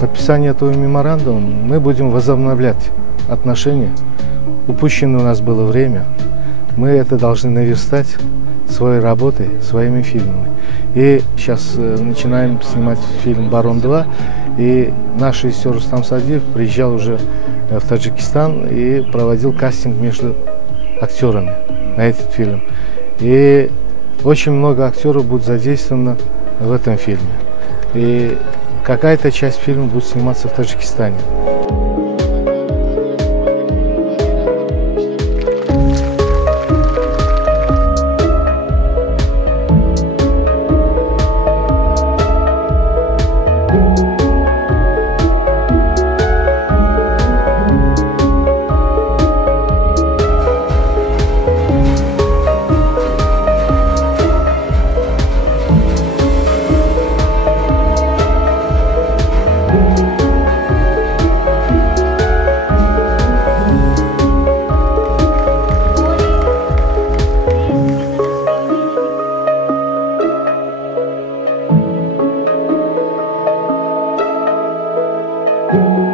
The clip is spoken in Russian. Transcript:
Подписание этого меморандума мы будем возобновлять отношения. Упущено у нас было время. Мы это должны наверстать своей работой, своими фильмами. И сейчас начинаем снимать фильм «Барон 2». И наш режиссер Рустам Садиев приезжал уже в Таджикистан и проводил кастинг между актерами на этот фильм. И очень много актеров будет задействовано в этом фильме. И какая-то часть фильма будет сниматься в Таджикистане. Thank you.